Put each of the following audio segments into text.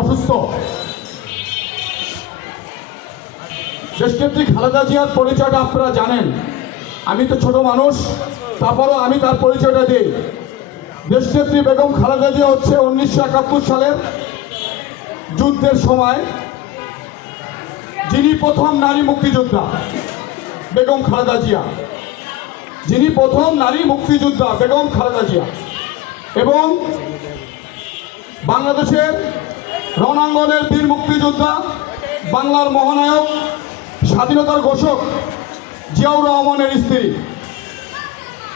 অসুস্থ। দেশনেত্রী খালেদা জিয়ার পরিচয়টা আপনারা জানেন। আমি তো ছোট মানুষ, তারপরও আমি তার পরিচয়টা দিই। দেশনেত্রী বেগম খালেদা জিয়া হচ্ছে 1971 সালের যুদ্ধের সময় যিনি প্রথম নারী মুক্তিযোদ্ধা বেগম খালেদা জিয়া, যিনি প্রথম নারী মুক্তিযোদ্ধা বেগম খালেদা জিয়া, এবং বাংলাদেশের রণাঙ্গনের বীর মুক্তিযোদ্ধা, বাংলার মহানায়ক, স্বাধীনতার ঘোষক জিয়াউর রহমানের স্ত্রী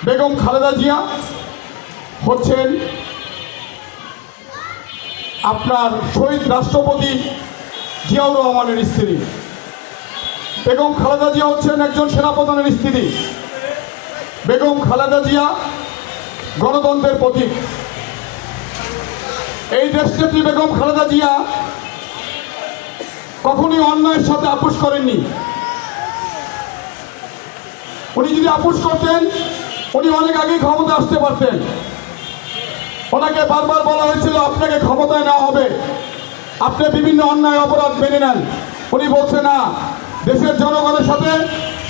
বেগম খালেদা জিয়া হচ্ছেন আপনার শহীদ রাষ্ট্রপতি জিয়াউর রহমানের স্ত্রী। বেগম খালেদা জিয়া হচ্ছেন একজন সেনাপ্রধানের স্ত্রী। বেগম খালেদা জিয়া গণতন্ত্রের প্রতীক। এই দেশনেত্রী বেগম খালেদা জিয়া কখনোই অন্যায়ের সাথে আপোষ করেননি। উনি যদি আপোষ করতেন, উনি অনেক আগেই ক্ষমতা আসতে পারতেন। ওনাকে বারবার বলা হয়েছিল আপনাকে ক্ষমতায় নেওয়া হবে, আপনি বিভিন্ন অন্যায় অপরাধ মেনে নেন। উনি বলছে না, দেশের জনগণের সাথে,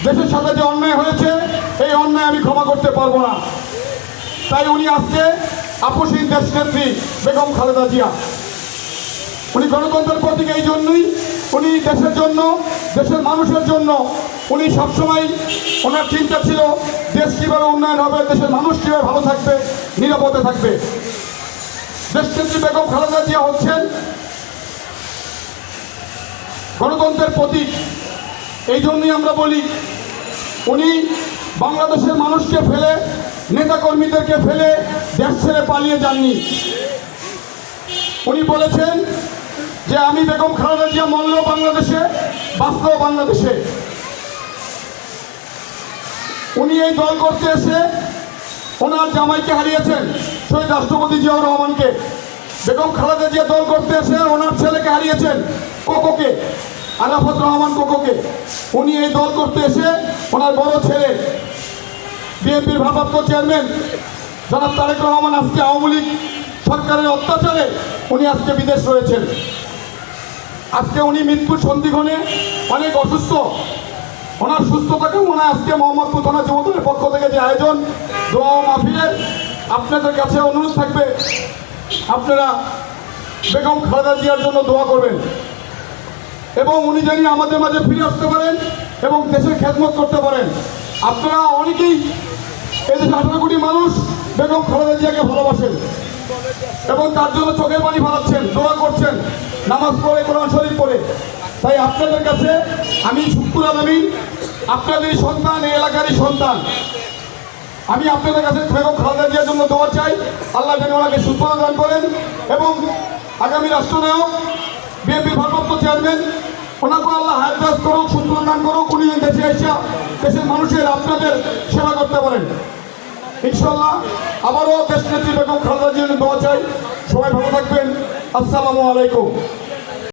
দেশের সাথে যে অন্যায় হয়েছে এই অন্যায় আমি ক্ষমা করতে পারবো না। তাই উনি আজকে আপোষহীন দেশনেত্রী বেগম খালেদা জিয়া। উনি গণতন্ত্রের প্রতীক। এই জন্যই উনি দেশের জন্য, দেশের মানুষের জন্য উনি সবসময় ওনার চিন্তা ছিল দেশ কীভাবে উন্নয়ন হবে, দেশের মানুষ কীভাবে ভালো থাকবে, নিরাপদে থাকবে। দেশনেত্রী বেগম খালেদা জিয়া হচ্ছেন গণতন্ত্রের প্রতীক। এই জন্যই আমরা বলি উনি বাংলাদেশের মানুষকে ফেলে, নেতাকর্মীদেরকে ফেলে দেশ ছেড়ে পালিয়ে যাননি। উনি বলেছেন যে আমি বেগম খালেদা জিয়া মরলেও বাংলাদেশে, বাঁচলেও বাংলাদেশে। উনি এই দল করতে এসে ওনার জামাইকে হারিয়েছেন, শহীদ রাষ্ট্রপতি জিয়াউর রহমানকে। বেগম খালেদা জিয়া দল করতে এসে ওনার ছেলেকে হারিয়েছেন, কোকোকে, আরাফাত রহমান কোকোকে। উনি এই দল করতে এসে ওনার বড় ছেলে বিএনপির ভারপ্রাপ্ত চেয়ারম্যান জনাব তারেক রহমান আজকে আওয়ামী লীগ সরকারের অত্যাচারে উনি আজকে বিদেশ রয়েছেন। আজকে উনি মৃত্যুর সন্ধিক্ষণে অনেক অসুস্থ। ওনার সুস্থতাকে মনে হয় আজকে মোহাম্মদপুর থানা যুবদলের পক্ষ থেকে যে আয়োজন দোয়া ও মাহফিলের, আপনাদের কাছে অনুরোধ থাকবে আপনারা বেগম খালেদা জিয়ার জন্য দোয়া করবেন এবং উনি জানি আমাদের মাঝে ফিরে আসতে পারেন এবং দেশের খেদমত করতে পারেন। আপনারা অনেকেই এই দেশে 18 কোটি মানুষ বেগম খালেদা জিয়াকে ভালোবাসেন এবং তার জন্য চোখের পানি ফেলাচ্ছেন, দোয়া করছেন, নামাজ পড়ে, কোরআন শরীফ পড়ে। তাই আপনাদের কাছে আমি শুকর আলামিন, আপনাদের সন্তান, এই এলাকারই সন্তান, আমি আপনাদের কাছে বেগম খালেদা জিয়ার জন্য দোয়া চাই। আল্লাহ যেন ওনাকে সুস্থতা দান করেন এবং আগামী রাষ্ট্রনায়ক, বিএনপির ভারপ্রাপ্ত চেয়ারম্যান, ওনাকে আল্লাহ হায়াত করুক, সুস্থতা দান করুক। উনি দেশে এসে দেশের মানুষের আপনাদের সেবা করতে পারেন ইনশাল্লাহ। আবারও দেশনেত্রী বেগম খালেদা জিয়ার দোয়া চাই। সবাই ভালো থাকবেন। আসসালামু আলাইকুম।